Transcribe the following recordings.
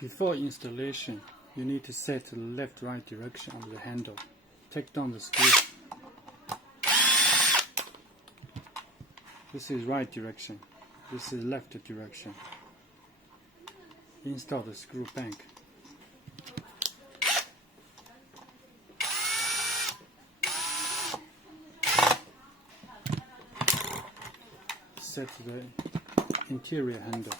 Before installation, you need to set the left-right direction of the handle. Take down the screw. This is right direction. This is left direction. Install the screw bank. Set the interior handle.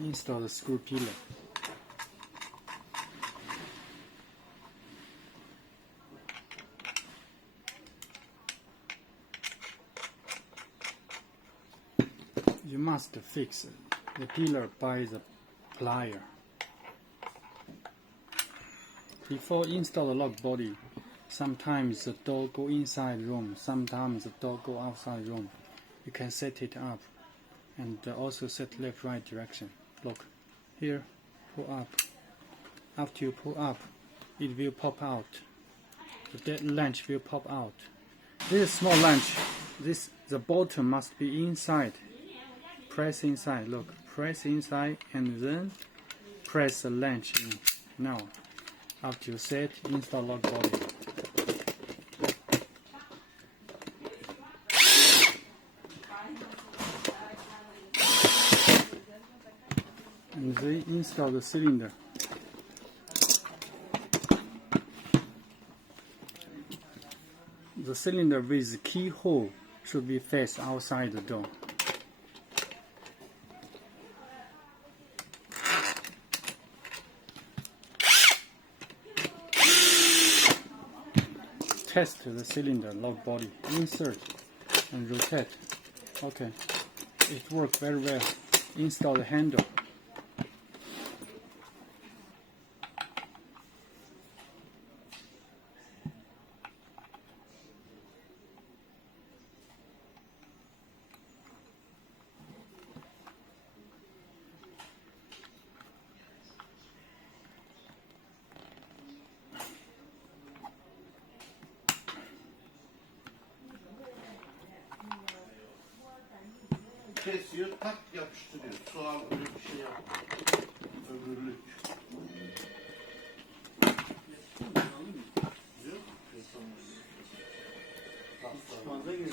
Install the screw pillar. You must fix the pillar by the plier. Before install the lock body, sometimes the door go inside room, sometimes the door go outside room. You can set it up and also set left-right direction. Look, here, pull up. After you pull up, it will pop out. The dead latch will pop out. This small latch, the bottom must be inside. Press inside, look, press inside and then press the latch in. Now, after you set, install lock body. And then install the cylinder. The cylinder with the keyhole should be faced outside the door. Test the cylinder lock body, insert and rotate. Okay, it worked very well. Install the handle. Kesiyor, tak yapıştırıyor. Soğan öyle bir şey yapmıyor. Ömürlük. Yok. Çıkmaza girdi.